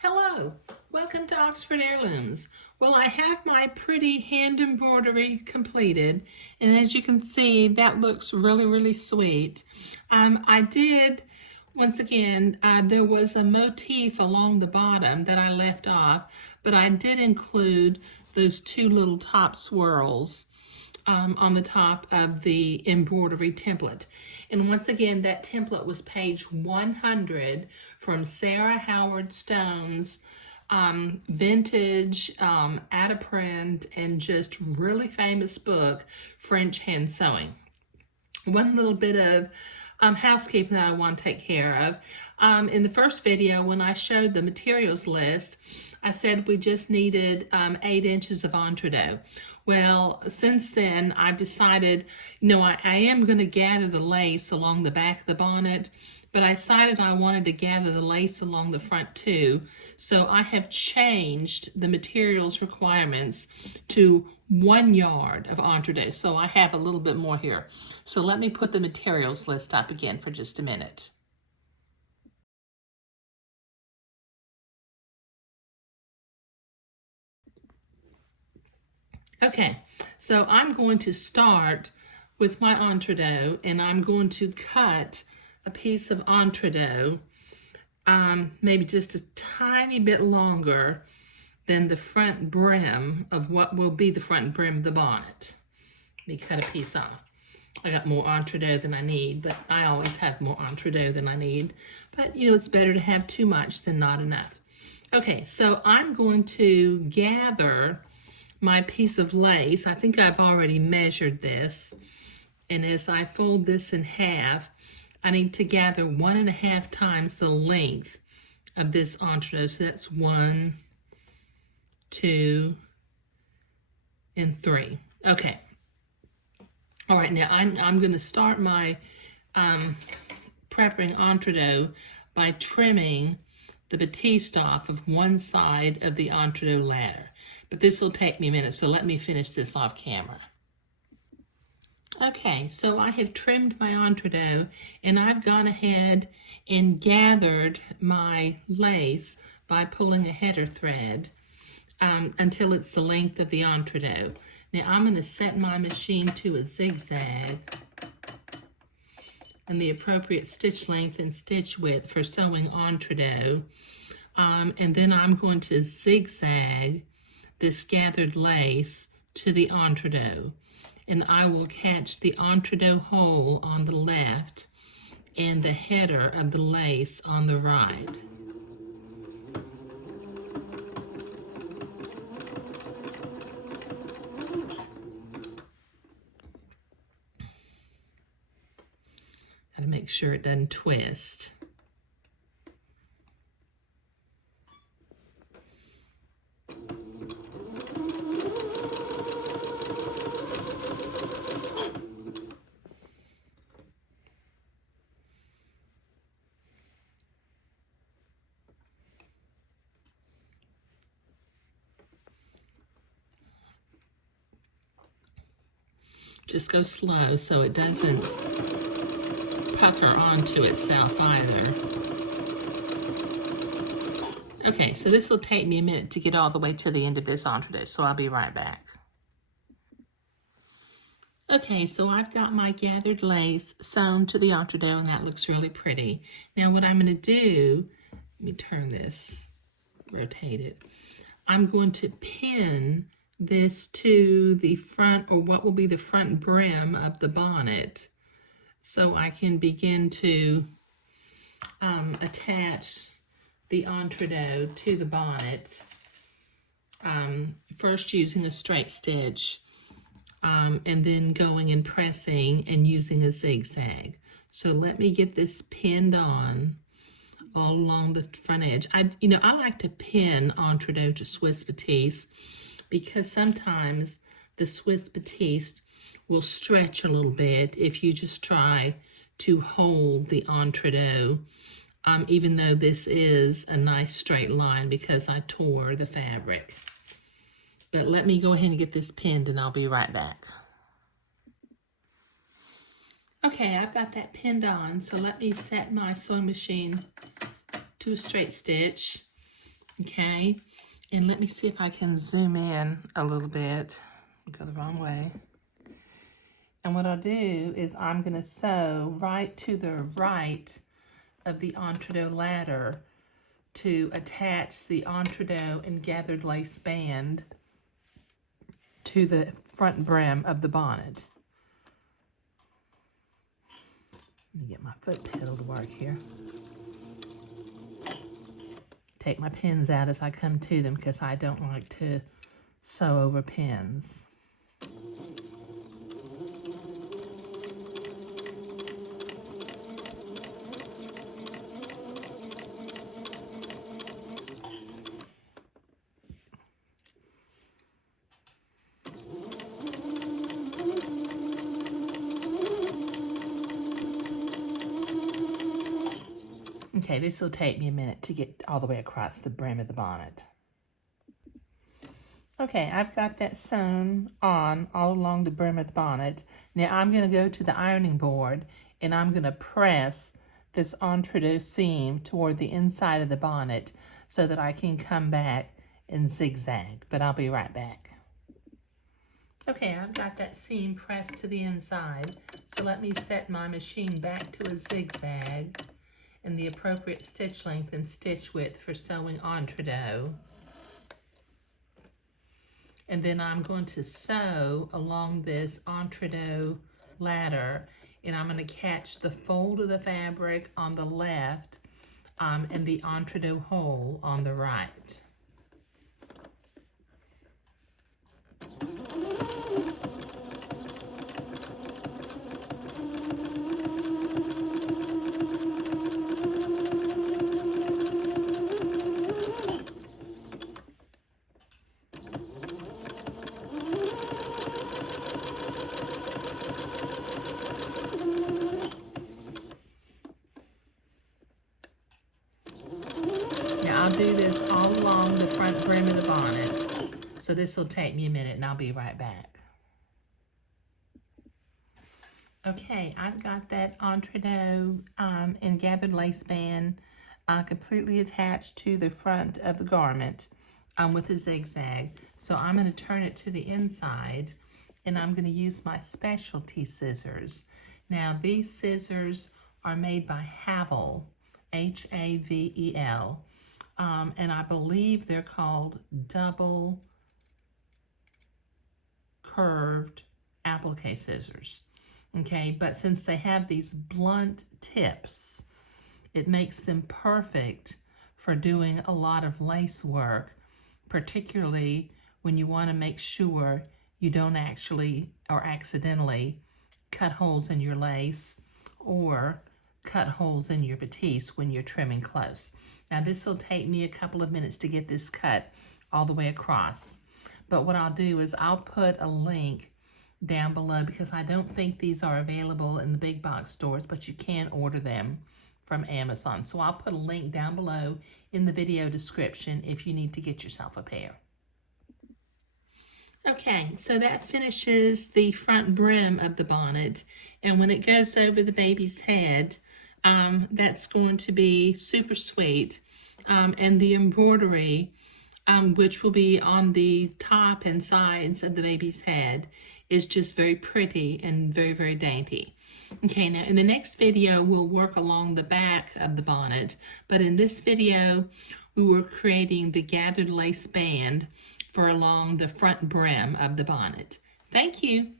Hello, welcome to Oxford Heirlooms. Well, I have my pretty hand embroidery completed, and as you can see, that looks really sweet. I did, once again, there was a motif along the bottom that I left off, but I did include those two little top swirls on the top of the embroidery template. And once again, that template was page 100 from Sarah Howard Stone's vintage, out of print, and just really famous book, French Hand Sewing. One little bit of housekeeping that I want to take care of. In the first video, when I showed the materials list, I said we just needed 8 inches of entredot. Well, since then, I've decided, I am going to gather the lace along the back of the bonnet, but I decided I wanted to gather the lace along the front too. So I have changed the materials requirements to 1 yard of entredot. So I have a little bit more here. So let me put the materials list up again for just a minute. Okay, so I'm going to start with my entredot, and I'm going to cut a piece of entredot, maybe just a tiny bit longer than the front brim of what will be the front brim of the bonnet. Let me cut a piece off. I got more entredot than I need, but I always have more entredot than I need. But, it's better to have too much than not enough. Okay, so I'm going to gather my piece of lace. I think I've already measured this. And as I fold this in half, I need to gather 1.5 times the length of this entredot. So that's 1, 2, and 3. Okay. All right, now I'm going to start my prepping entredot by trimming the batiste off of one side of the entredot ladder. But this will take me a minute, so let me finish this off camera. Okay, so I have trimmed my entredot, and I've gone ahead and gathered my lace by pulling a header thread until it's the length of the entredot. Now I'm going to set my machine to a zigzag and the appropriate stitch length and stitch width for sewing entredot. And then I'm going to zigzag this gathered lace to the entredot. And I will catch the entredot hole on the left and the header of the lace on the right. Got to make sure it doesn't twist. Just go slow so it doesn't pucker onto itself either. Okay, so this will take me a minute to get all the way to the end of this entredot, so I'll be right back. Okay, so I've got my gathered lace sewn to the entredot, and that looks really pretty. Now what I'm going to do, let me turn this, rotate it. I'm going to pin this to the front, or what will be the front brim of the bonnet, so I can begin to attach the entredot to the bonnet, first using a straight stitch, and then going and pressing and using a zigzag. So let me get this pinned on all along the front edge. I like to pin entredot to Swiss batiste because sometimes the Swiss batiste will stretch a little bit if you just try to hold the entredot, even though this is a nice straight line because I tore the fabric. But let me go ahead and get this pinned and I'll be right back. Okay, I've got that pinned on, so let me set my sewing machine to a straight stitch. Okay, and let me see if I can zoom in a little bit. Go the wrong way. And what I'll do is I'm going to sew right to the right of the entredeau ladder to attach the entredeau and gathered lace band to the front brim of the bonnet. Let me get my foot pedal to work here. Take my pins out as I come to them because I don't like to sew over pins. Okay, this will take me a minute to get all the way across the brim of the bonnet. Okay, I've got that sewn on all along the brim of the bonnet. Now I'm going to go to the ironing board and I'm going to press this entredeau seam toward the inside of the bonnet so that I can come back and zigzag, but I'll be right back. Okay, I've got that seam pressed to the inside, so let me set my machine back to a zigzag and the appropriate stitch length and stitch width for sewing entredeau. And then I'm going to sew along this entredeau ladder, and I'm going to catch the fold of the fabric on the left and the entredeau hole on the right. I'll do this all along the front brim of the bonnet. So this will take me a minute and I'll be right back. Okay, I've got that entredeau and gathered lace band completely attached to the front of the garment with a zigzag. So I'm going to turn it to the inside and I'm going to use my specialty scissors. Now these scissors are made by Havel, H-A-V-E-L. And I believe they're called double curved applique scissors. Okay, but since they have these blunt tips, it makes them perfect for doing a lot of lace work, particularly when you want to make sure you don't actually or accidentally cut holes in your lace or cut holes in your batiste when you're trimming close. Now this will take me a couple of minutes to get this cut all the way across. But what I'll do is I'll put a link down below because I don't think these are available in the big box stores, but you can order them from Amazon. So I'll put a link down below in the video description if you need to get yourself a pair. Okay, so that finishes the front brim of the bonnet. And when it goes over the baby's head, that's going to be super sweet. And the embroidery, which will be on the top and sides of the baby's head, is just very pretty and very, very dainty. Okay, now in the next video, we'll work along the back of the bonnet. But in this video, we were creating the gathered lace band for along the front brim of the bonnet. Thank you.